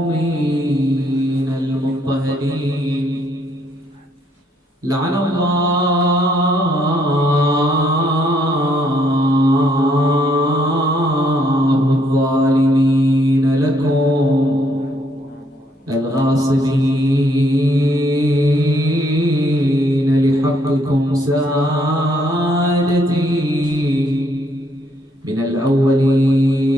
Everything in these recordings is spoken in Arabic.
المظلومين المضطهدين. لعن الله الظالمين لكم الغاصبين لحقكم سادتي من الأولين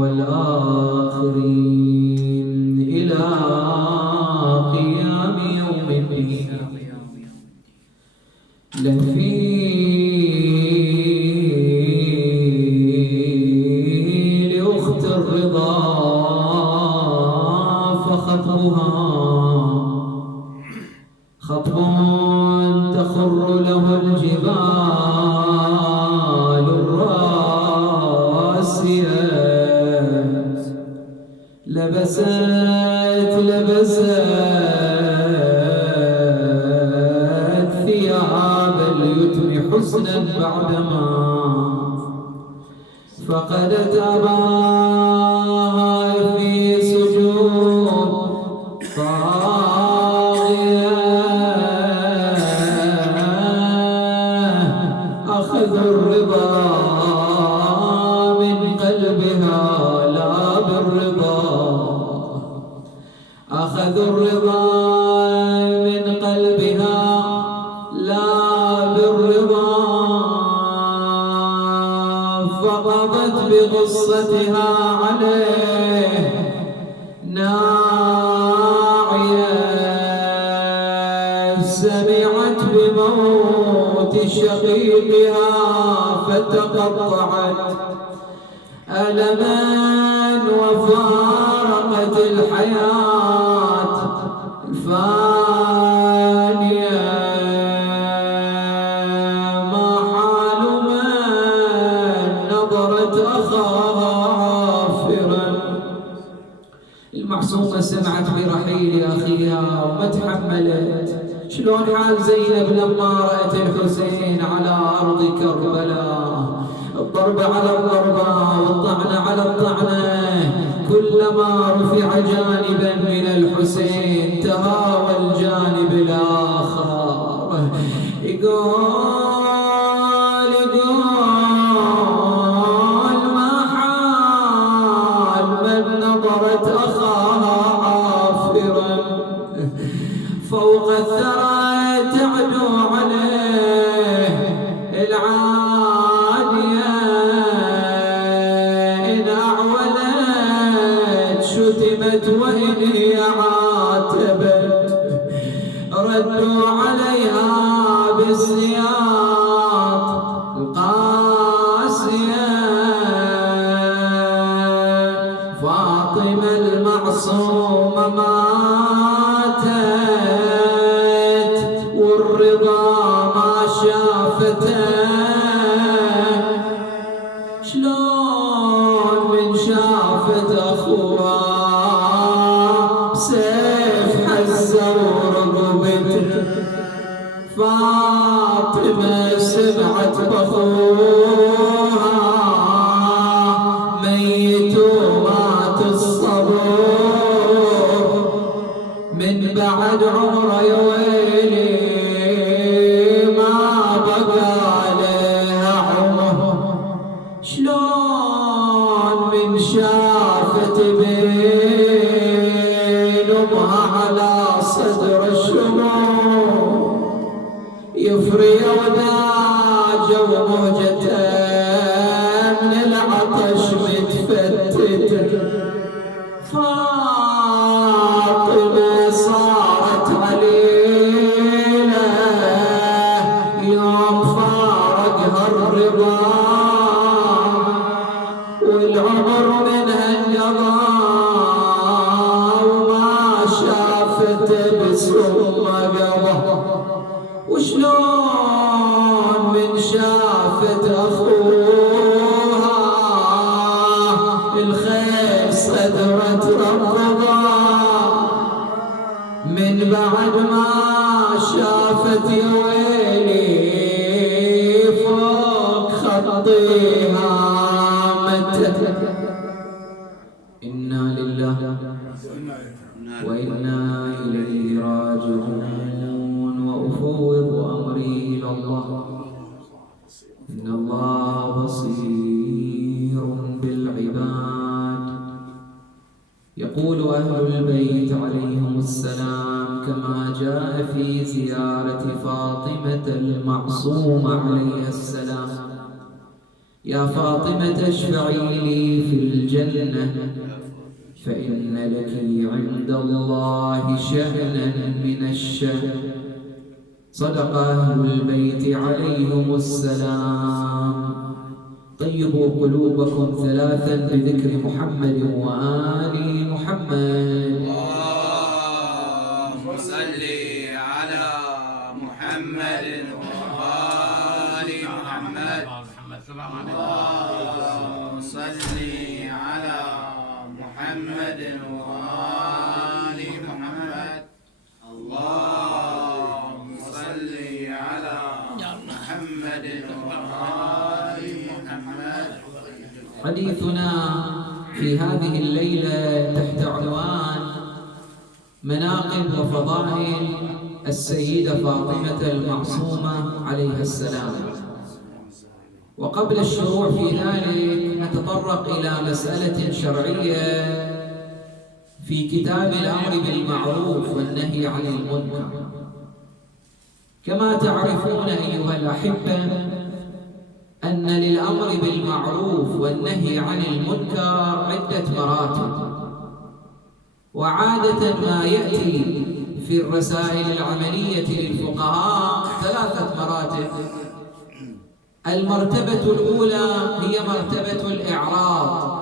والآخرين إلى قيام يوم الدين. لفي لأخت الرضا فخطبها خطب تخر له الجبال الراسيات. لبست ثياب اليتم حسنا بعدما فقدت أباها في سجود طاغية. أخذوا الرضا من قلبها لا بالرضا. أخذوا الرضا من قلبها لا بالرضا. فقضت بغصتها عليه ناعية. سمعت بموت شقيقها فتقطعت ألما وفارقت الحياة الفانية. ما حال من نظرت أخاها عافرا. المعصومة سمعت برحيل أخيها وما تحملت. شلون حال زينب لما رأت الحسين على أرض كربلاء؟ الضربة على الضربة والطعنة على الطعنة. كلما رفع جانبا من الحسين تهاوى الجانب الآخر. يقول ما حال من نظرت أخاها عافرا فوق الثرى تعدو عليه العادية. إن أعولت شتمت وإن هي عاتبت ردوا عليها بالسياط القاسية. فاطمة المعصومة ماتت والرضا ما شافته. شلون من شافت أخوها بسيف حزة ورقبته. فاطمة سمعت بأخوها ميت ومات الصبور من بعد عمره يا ويلي ما بقى عليها عمر. شلون من شافت بين امها على صدر الشموع يفري وداجه ومهجته من العطش متفتت. فاطمة صارت عليلة يوم فارقها الرضا والعمر منها انقضى وما شافت بسم قضى. وشلون من شافت أخوها الخيل صدرت رفضا من بعد ما شافت يا ويلي فوق خطيها متى إنا لله وإنا إليه راجعون. وأفوض أمري إلى الله إن الله بصير بالعباد. يقول أهل البيت عليهم السلام كما جاء في زيارة فاطمة المعصومة عليها السلام: يا فاطمة اشفعي لي في الجنة فإن لك عند الله شأنا من الشأن. صدق أهل البيت عليهم السلام. طيبوا قلوبكم ثلاثا بذكر محمد وآل محمد. اللهم صل على محمد وآل محمد. اللهم صل على محمد وآل محمد. اللهم صل على محمد وآل محمد. حديثنا في هذه الليلة تحت عنوان مناقب وفضائل السيدة فاطمة المعصومة عليها السلام. وقبل الشروع في ذلك نتطرق إلى مسألة شرعية في كتاب الأمر بالمعروف والنهي عن المنكر. كما تعرفون أيها الأحبة أن للأمر بالمعروف والنهي عن المنكر عدة مراتب، وعادة ما يأتي في الرسائل العملية للفقهاء 3 مراتب. المرتبة الأولى هي مرتبة الإعراض.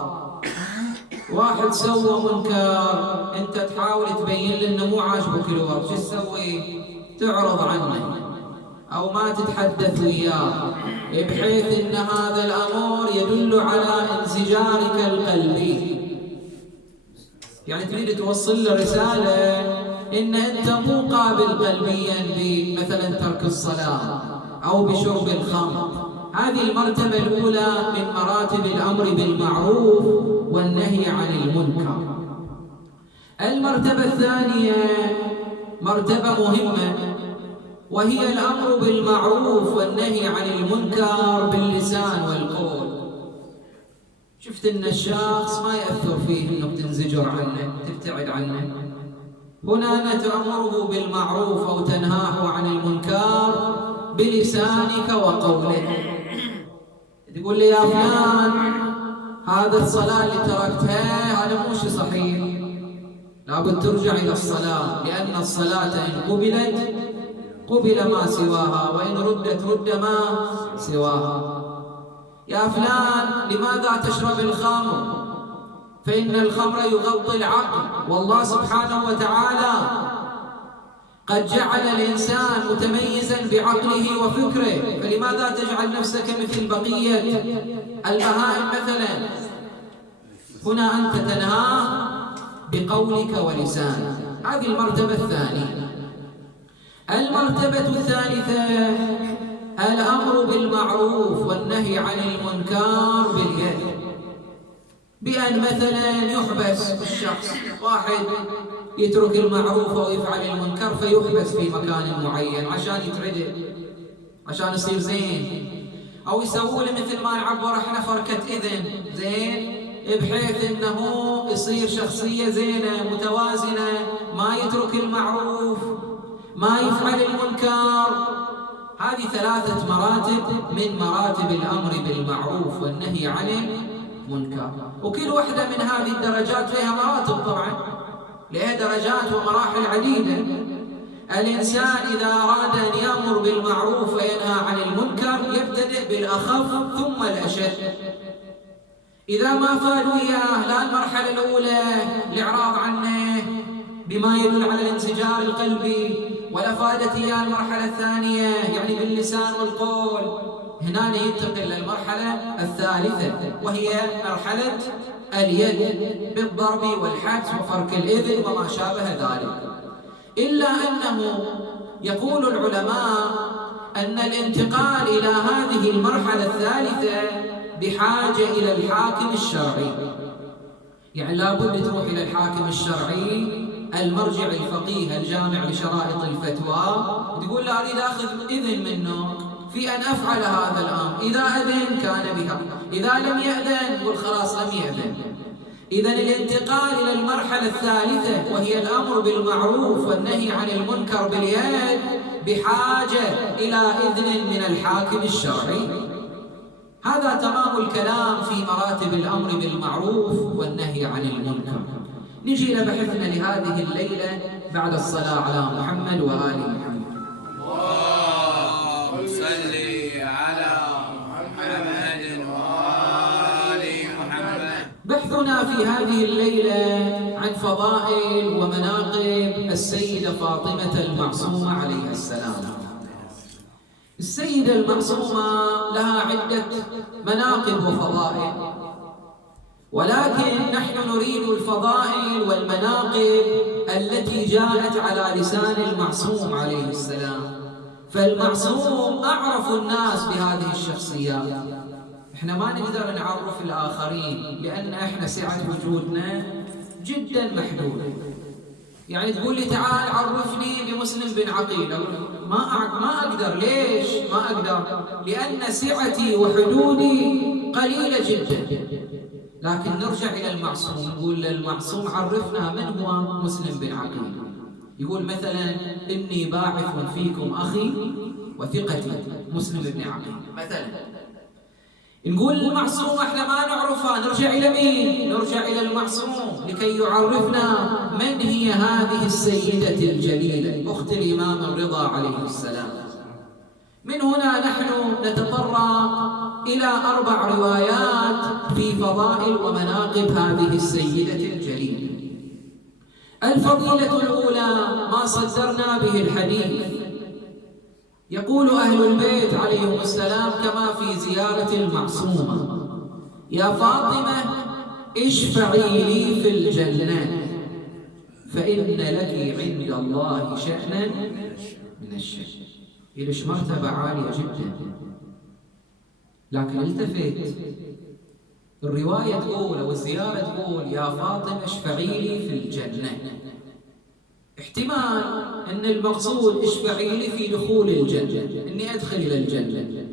واحد سوى منكر، أنت تحاول تبين له إنه مو عاجبك الوضع، شو تسوي؟ تعرض عنه أو ما تتحدث وياه، بحيث أن هذا الأمر يدل على انزجارك القلبي. يعني تريد توصل له رسالة إن أنت مو قابل قلبيا بمثلا ترك الصلاة أو بشرب الخمر. هذه المرتبة الأولى من مراتب الأمر بالمعروف والنهي عن المنكر. المرتبة الثانية مرتبة مهمة، وهي الأمر بالمعروف والنهي عن المنكر باللسان والقول. شفت إن الشخص ما يأثر فيه إنك تنزجر عنه، تبتعد عنه. هنا تأمره بالمعروف أو تنهاه عن المنكر بلسانك وقولك. تقول لي يا فلان هذا الصلاة اللي تركتها هذا مو شيء صحيح، لابد ترجع إلى الصلاة، لأن الصلاة إن قبلت قبل ما سواها، وإن ردت رد ما سواها. يا فلان لماذا تشرب الخمر؟ فإن الخمر يغطي العقل، والله سبحانه وتعالى قد جعل الإنسان متميزا بعقله وفكره، فلماذا تجعل نفسك مثل بقية البهائم مثلا؟ هنا أنت تنهاه بقولك ولسانك. هذه المرتبة الثانية. المرتبة الثالثة الأمر بالمعروف والنهي عن المنكر باليد، بأن مثلا يحبس الشخص، واحد يترك المعروف ويفعل المنكر فيحبس في مكان معين عشان يتعدل، عشان يصير زين، أو يسووا له مثل ما نعبر احنا فركة إذن زين، بحيث انه يصير شخصية زينة متوازنة، ما يترك المعروف ما يفعل المنكر. هذه 3 مراتب من مراتب الأمر بالمعروف والنهي عن المنكر، وكل واحدة من هذه الدرجات لها مراتب، طبعا لها درجات ومراحل عديدة. الإنسان إذا أراد أن يأمر بالمعروف وينهى عن المنكر يبتدئ بالأخف ثم الأشد. إذا ما فعل وياه لا المرحلة الأولى الإعراض عنه بما يدل على الانزجار القلبي، ولا فادت إياه المرحلة الثانية يعني باللسان والقول، هنا ينتقل للمرحلة الثالثة وهي مرحلة اليد بالضرب والحبس وفرك الإذن وما شابه ذلك. إلا أنه يقول العلماء أن الانتقال إلى هذه المرحلة الثالثة بحاجة إلى الحاكم الشرعي. يعني لابد تروح إلى الحاكم الشرعي المرجع الفقيه الجامع لشرائط الفتوى، تقول له أريد أخذ إذن منك في أن أفعل هذا الأمر. إذا أذن كان بها، إذا لم يأذن يقول خلاص لم يأذن. إذن الانتقال إلى المرحلة الثالثة وهي الأمر بالمعروف والنهي عن المنكر باليد بحاجة إلى إذن من الحاكم الشرعي. هذا تمام الكلام في مراتب الأمر بالمعروف والنهي عن المنكر. نجي إلى بحثنا لهذه الليلة بعد الصلاة على محمد وآل محمد. اللهم صل على محمد وآل محمد. بحثنا في هذه الليلة عن فضائل ومناقب السيدة فاطمة المعصومة عليها السلام. السيدة المعصومة لها عدة مناقب وفضائل، ولكن نحن نريد الفضائل والمناقب التي جاءت على لسان المعصوم عليه السلام. فالمعصوم أعرف الناس بهذه الشخصيات. احنا ما نقدر نعرف الآخرين لأن احنا سعة وجودنا جدا محدودة. يعني تقول لي تعال عرفني بمسلم بن عقيل، ما أقدر. ليش ما أقدر؟ لأن سعتي وحدودي قليلة جدا. لكن نرجع إلى المعصوم، نقول للمعصوم عرفنا من هو مسلم بن عقيل. يقول مثلا إني باعث فيكم أخي وثقتي مسلم بن عقيل مثلا. نقول المعصوم احنا ما نعرفها، نرجع إلى مين؟ نرجع إلى المعصوم لكي يعرفنا من هي هذه السيدة الجليلة أخت الإمام الرضا عليه السلام. من هنا نحن نتطرق إلى 4 روايات في فضائل ومناقب هذه السيدة الجليلة. الفضيلة الأولى ما صدرنا به الحديث. يقول أهل البيت عليهم السلام كما في زيارة المعصومة: يا فاطمة اشفعي لي في الجنة فإن لك عند الله شأنا من الشأن. إلش مرتبة عالية جدا. لكن التفت، الرواية تقول أو الزيارة تقول يا فاطمة اشفعي لي في الجنة. احتمال أن المقصود اشفعي لي في دخول الجنة، إني أدخل إلى الجنة.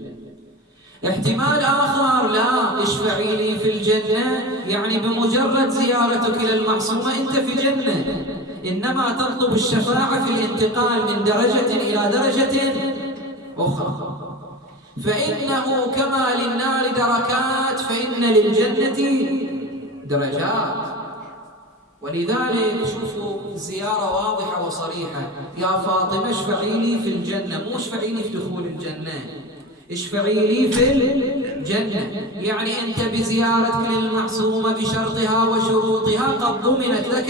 احتمال آخر لا، اشفعي لي في الجنة يعني بمجرد زيارتك إلى المعصومة أنت في جنة، إنما تطلب الشفاعة في الانتقال من درجة إلى درجة أخرى. فإنه كما للنار دركات فإن للجنة درجات. ولذلك شوفوا الزيارة واضحة وصريحة: يا فاطمة اشفعي لي في الجنة، مو اشفعي لي في دخول الجنة، اشفعي لي في الجنة. يعني أنت بزيارتك للمعصومة بشرطها وشروطها قد ضمنت لك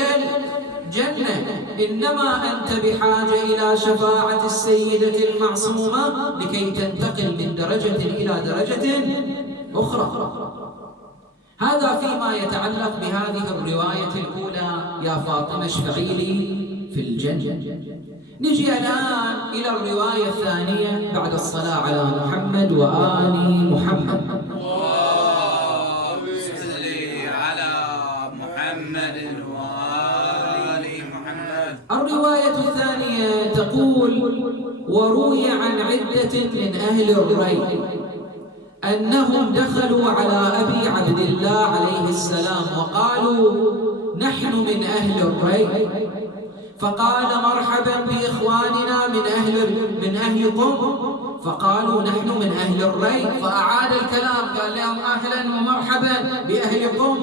الجنة، إنما أنت بحاجة إلى شفاعة السيدة المعصومة لكي تنتقل من درجة إلى درجة أخرى. هذا فيما يتعلق بهذه الرواية الأولى: يا فاطمة اشفعي لي في الجنة. نجي الآن إلى الرواية الثانية بعد الصلاة على محمد وآل محمد. اللهم صل على محمد وآل محمد. الرواية الثانية تقول: وروي عن عدة من أهل الري أنهم دخلوا على أبي عبد الله عليه السلام وقالوا: نحن من أهل الري. فقال: مرحبا بإخواننا من أهل قم. فقالوا: نحن من أهل الري. فأعاد الكلام، قال لهم: أهلا ومرحبا بأهل قم.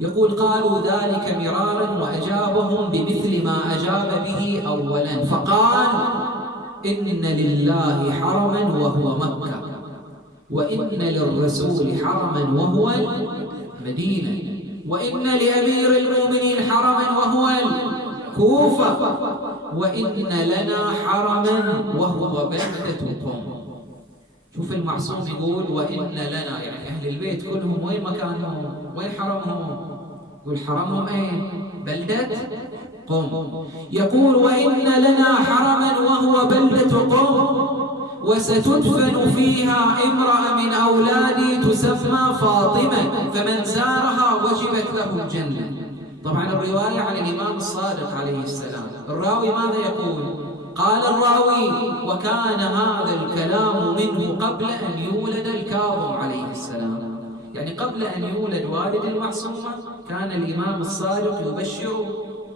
يقول: قالوا ذلك مرارا وأجابهم بمثل ما أجاب به أولا. فقال: إن لله حرما وهو مكة، وإن للرسول حرما وهو المدينة، وإن لأمير المؤمنين حرما وهو الكوفة، وإن لنا حرما وهو بلدة قم. شوف المعصوم يقول وإن لنا، يعني أهل البيت كلهم وين مكانهم؟ وين حرمهم؟ يقول حرمهم أين؟ بلدة قم. يقول: وإن لنا حرما وهو بلدة قم، وستدفن فيها امرأة من أولادي تسمى فاطمة، فمن زارها وجبت له الجنة. طبعا الرواية عن الإمام الصادق عليه السلام، الراوي ماذا يقول؟ قال الراوي: وكان هذا الكلام منه قبل أن يولد الكاظم عليه السلام. يعني قبل أن يولد والد المعصومة كان الإمام الصادق يبشر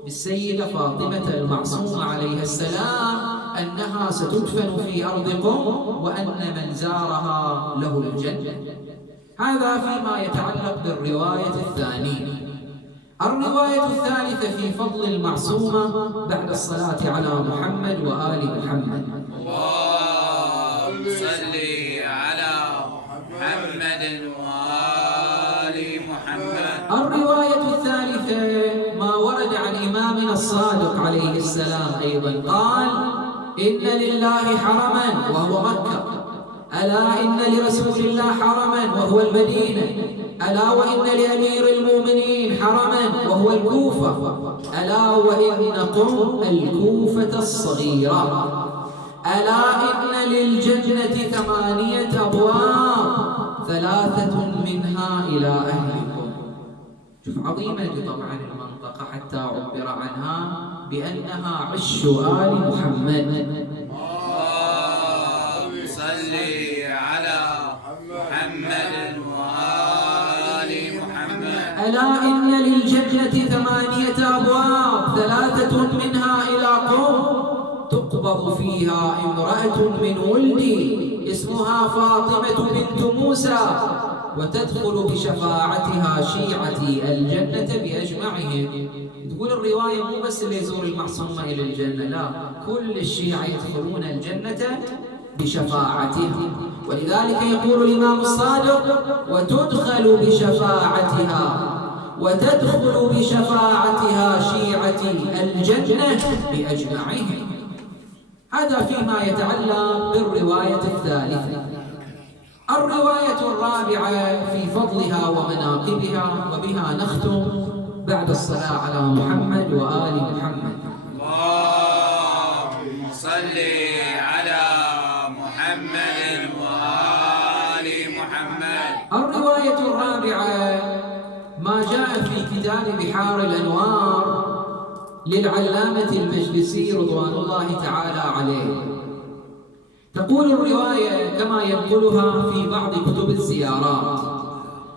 بالسيدة فاطمة المعصومة عليها السلام أنها ستدفن في أرض قم، وأن من زارها له الجنة. هذا فيما يتعلق بالرواية الثانية. الرواية الثالثة في فضل المعصومة بعد الصلاة على محمد وآل محمد. اللهم صل على محمد وآل محمد. الرواية الثالثة ما ورد عن إمامنا الصادق عليه السلام أيضا، قال: إن لله حرما وهو مكة، ألا إن لرسول الله حرما وهو المدينة، ألا وإن لأمير المؤمنين حرما وهو الكوفة، ألا وإن قم الكوفة الصغيرة، ألا إن للجنة 8 أبواب 3 منها إلى أهلكم. شوف عظيمة طبعا المنطقة حتى عبر عنها بأنها عش آل محمد. صل على محمد وآل محمد. ألا إن للجنة 8 أبواب 3 منها إلى قوم تقبض فيها امرأة من ولدي اسمها فاطمة بنت موسى، وتدخل بشفاعتها شيعتي الجنة بأجمعهم. تقول الرواية مو بس اللي يزور المعصومة إلى الجنة، لا، كل الشيعة يدخلون الجنة بشفاعتها. ولذلك يقول الإمام الصادق: وتدخل بشفاعتها شيعتي الجنة بأجمعهم. هذا فيما يتعلق بالرواية الثالثة. الرواية الرابعة في فضلها ومناقبها، وبها نختم بعد الصلاة على محمد وآل محمد. اللهم صل على محمد وآل محمد. الرواية الرابعة ما جاء في كتاب بحار الأنوار للعلامة المجلسي رضوان الله تعالى عليه. تقول الرواية كما ينقلها في بعض كتب الزيارات: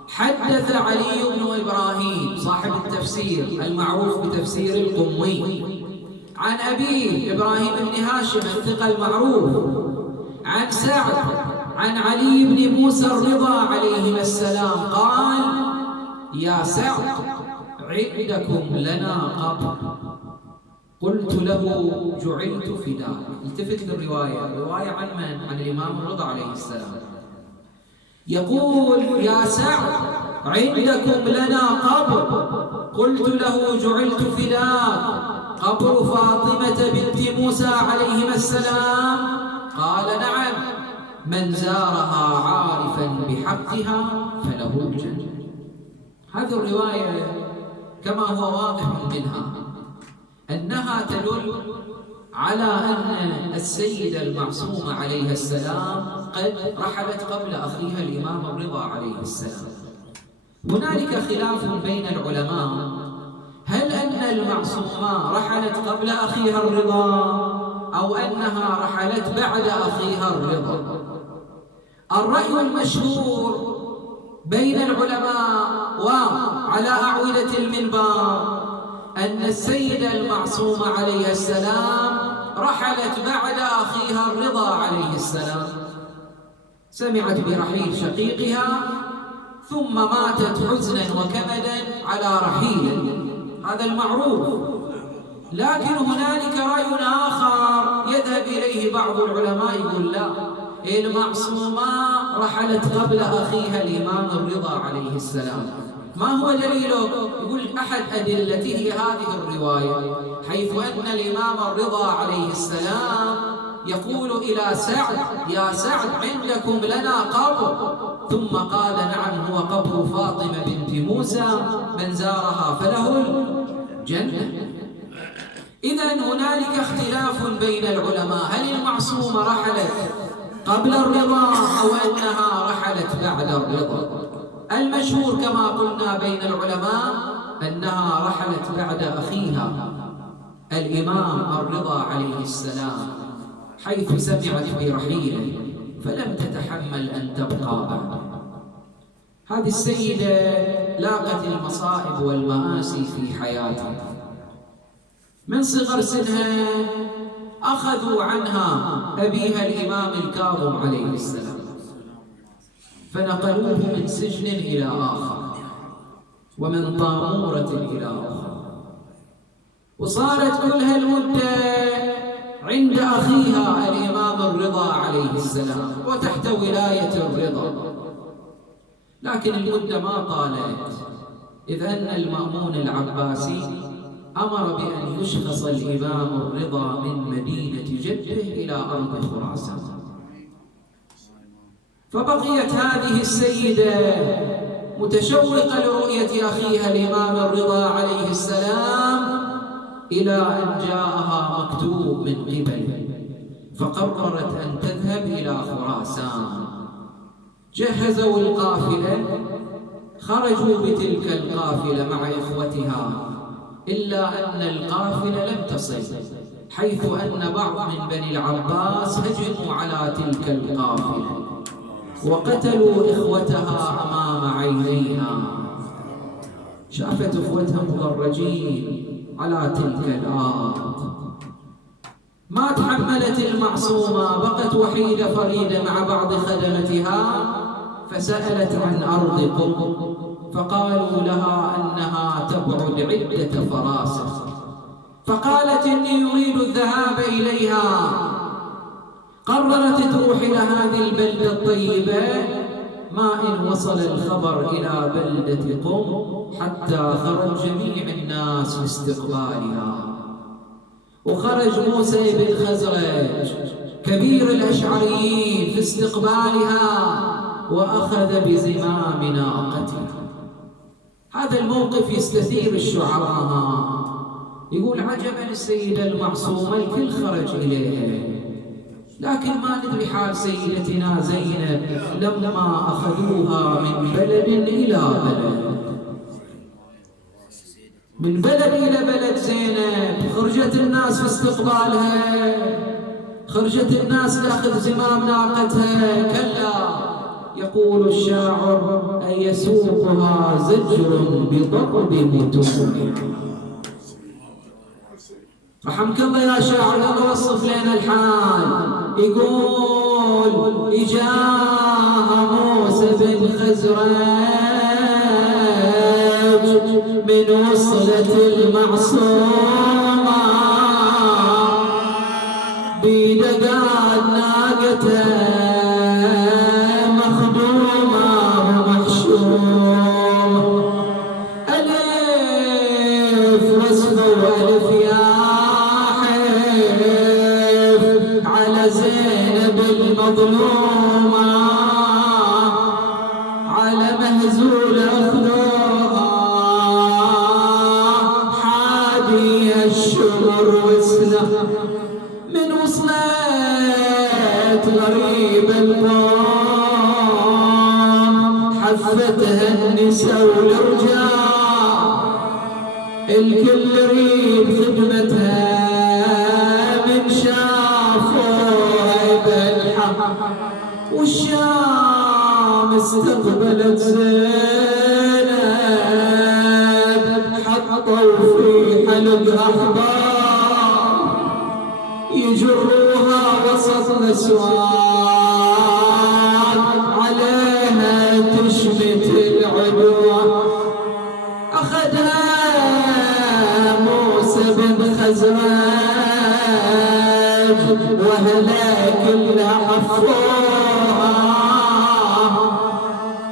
حدث علي بن إبراهيم صاحب التفسير المعروف بتفسير القمي عن أبيه إبراهيم بن هاشم الثقة المعروف عن سعد عن علي بن موسى الرضا عليهما السلام قال: يا سعد، عندكم لنا قبر. قلت له: جعلت فداك. التفت للرواية، الرواية عن من؟ عن الإمام الرضا عليه السلام. يقول: يا سعد، عندكم لنا قبر. قلت له: جعلت فداك، قبر فاطمة بنت موسى عليهما السلام؟ قال: نعم، من زارها عارفا بحقها فله الجنة. هذه الرواية كما هو واضح منها أنها تدل على أن السيدة المعصومة عليها السلام قد رحلت قبل أخيها الإمام الرضا عليه السلام. هنالك خلاف بين العلماء، هل أن المعصومة رحلت قبل أخيها الرضا أو أنها رحلت بعد أخيها الرضا؟ الرأي المشهور بين العلماء وعلى أعودة المنبر أن السيدة المعصومة عليها السلام رحلت بعد أخيها الرضا عليه السلام، سمعت برحيل شقيقها ثم ماتت حزنا وكمدا على رحيله، هذا المعروف. لكن هنالك رأي آخر يذهب إليه بعض العلماء، يقول لا، المعصومة رحلت قبل أخيها الإمام الرضا عليه السلام. ما هو دليله؟ يقول أحد أدلته هذه الرواية، حيث أن الإمام الرضا عليه السلام يقول إلى سعد: يا سعد، عندكم لنا قبر، ثم قال: نعم، هو قبر فاطمة بنت موسى، من زارها فله الجنة. إذن هنالك اختلاف بين العلماء، هل المعصومة رحلت قبل الرضا أو أنها رحلت بعد الرضا. المشهور كما قلنا بين العلماء أنها رحلت بعد أخيها الإمام الرضا عليه السلام، حيث سمعت برحيله فلم تتحمل أن تبقى بعده. هذه السيدة لاقت المصائب والمآسي في حياتها. من صغر سنها أخذوا عنها أبيها الإمام الكاظم عليه السلام، فنقلوه من سجن إلى آخر ومن طامورة إلى أخرى، وصارت كل هالمدة عند أخيها الإمام الرضا عليه السلام وتحت ولاية الرضا. لكن المدة ما طالت، إذ أن المأمون العباسي أمر بأن يشخص الإمام الرضا من مدينة جده إلى أرض خراسان. فبقيت هذه السيدة متشوقة لرؤية أخيها الإمام الرضا عليه السلام، إلى أن جاءها مكتوب من قبله، فقررت أن تذهب إلى خراسان. جهزوا القافلة، خرجوا بتلك القافلة مع إخوتها، إلا أن القافلة لم تصل، حيث أن بعض من بني العباس هجموا على تلك القافلة وقتلوا إخوتها أمام عينيها. شافت إخوتها مدرجين على تلك الأرض، ما تحملت المعصومة، بقت وحيدة فريدة مع بعض خدمتها، فسألت عن أرضكم، فقالوا لها أنها تبعد عدة فراسخ، فقالت إني أريد الذهاب إليها. قررت تروح إلى هذه البلدة الطيبة، ما إن وصل الخبر إلى بلدة قم حتى خرج جميع الناس في استقبالها. وخرج موسى بن خزرج كبير الأشعريين في استقبالها، وأخذ بزمام ناقتها. هذا الموقف يستثير الشعراء، يقول عجبا السيدة المعصومة الكل خرج إليها، لكن ما ندري حال سيدتنا زينب لما أخذوها من بلد إلى بلد، من بلد إلى بلد. زينب خرجت الناس في استقبالها، خرجت الناس لأخذ زمام ناقتها، كلا يقول الشاعر أن يسوقها زجر بضرب متون. رحمك الله يا شاعر، الله وصف لنا الحال. يقول إجاها موسى بن خزرج من وصلة المعصومة، بدقات ناقته مخدومة ومحشومة. ألف وصفه وألف يا على زينب المظلومة، على مهزول أخذوها حادي الشمر وسنة. من وصلت غريب القوم حفتها النساء والرجال، الكل يريد خدمتها من شافوها بالحق. والشام استقبلت زينب، حطوا في حلق أحبار يجروها وسط الأسواق، عليها تشمت العدوى. أخذها موسى بن خزرج وهلاك اللي حفوها،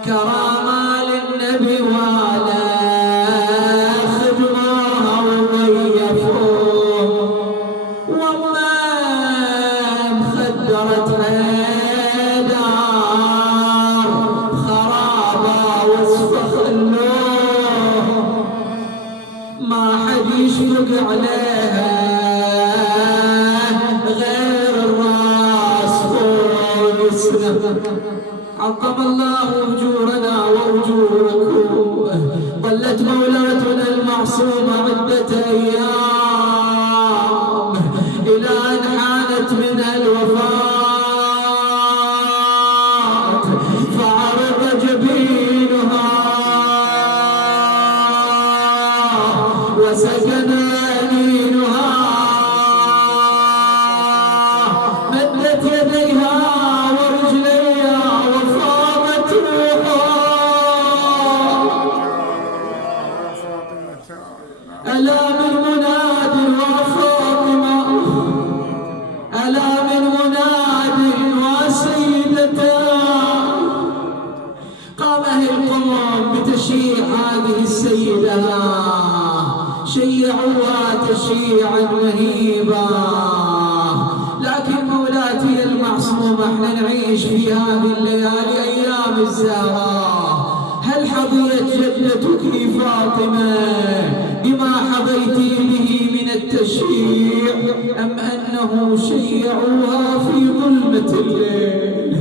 كرامة للنبي ولا خدموها وضيفوه. والله مخدرت حيدار خرابة وصف خلوه، ما حد يشفق عليها غير الراس فوق ظلت مولاتنا المعصومة عدة أيام إلى أن حانت منها الوفاة، فعرض جبينها وسكن أنينها، مدت يديها ورجليها وفاضت روحها. ألا من مناد وفاطمة، ألا من مناد وسيدتا. قام أهل القوم بتشييع هذه السيدة، شيعوها تشييعا مهيبا. لكن مولاتي المعصومة احنا نعيش في هذه الليالي أيام الزهراء. هل حظيت جدتك فاطمة بما حظيت به من التشييع، أم أنه شيعوها في ظلمة الليل؟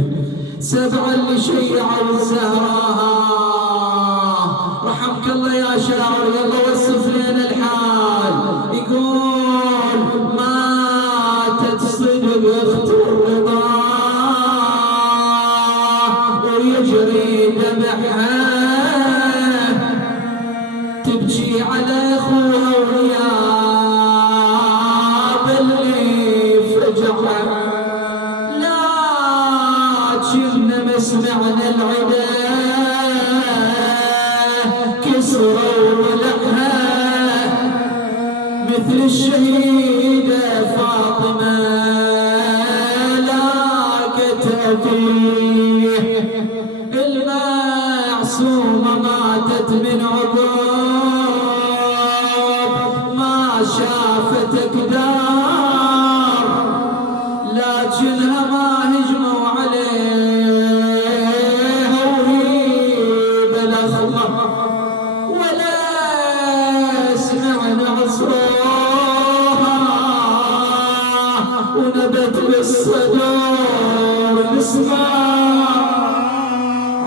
سبعا لشيعوا الزهراء. رحمك الله يا شاعر، يلا وصف لنا الحال. يقول ماتت صدق اخت الرضا ويجري دمعها، تبكي على اخوها وياب اللي فجعها. لكن ما سمعنا العدا كسروا ولعها، مثل الشهيدة فاطمة لاقتها فيه. المعصومة ماتت من عقاب ما شافت أكدار، لكنها ما هجموا عليها وهي بلغمة، ولا سمعنا عصرها ونبت بالصدور نسمع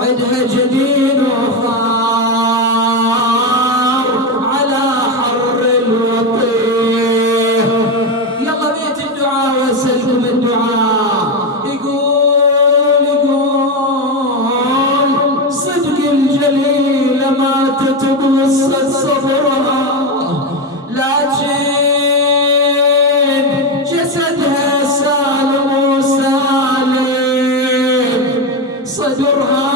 عدها جديد وخار على حر الوطيح. يلا بيت الدعاء واسألكم الدعاء. يقول صدق الجليل ماتت بوسط صبرها، لكن جسدها سالم وسالم صدرها،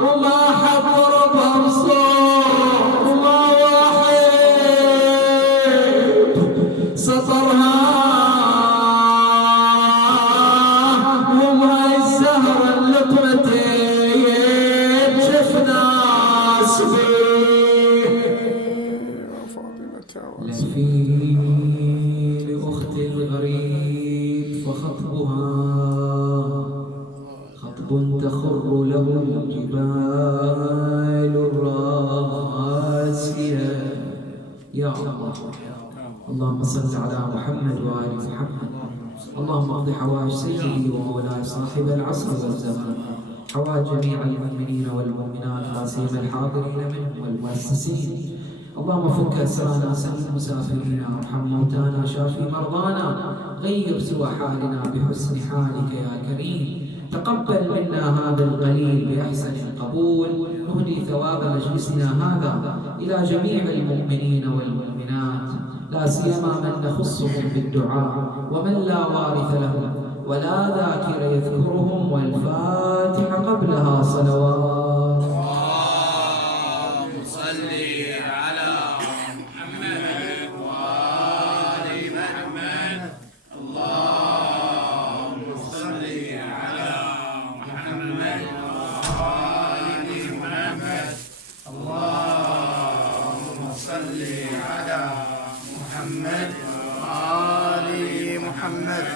وما حد ضربها بصوت وما واحد سطرها، وما الزهرة اللطمتين شفنا سبيل. لفي لأخت الغريب فخطبها خطب تخر له الجبال الراسية. يا الله، اللهم صل على محمد وآل محمد. اللهم اقض حوائج سيدي ومولاي صاحب العصر والزمان، حوائج جميع المؤمنين والمؤمنات، لا سيما الحاضرين منهم والمؤسسين. اللهم فك أسرانا، سلم مسافرينا، ارحم موتانا، شافي مرضانا، غير سوى حالنا بحسن حالك يا كريم. تقبل منا هذا القليل بأحسن القبول. نهدي ثواب مجلسنا هذا إلى جميع المؤمنين والمؤمنات، لا سيما من نخصهم بالدعاء ومن لا وارث لهم ولا ذاكر يذكرهم، والفاتحة قبلها صلوات. محمد وآل محمد.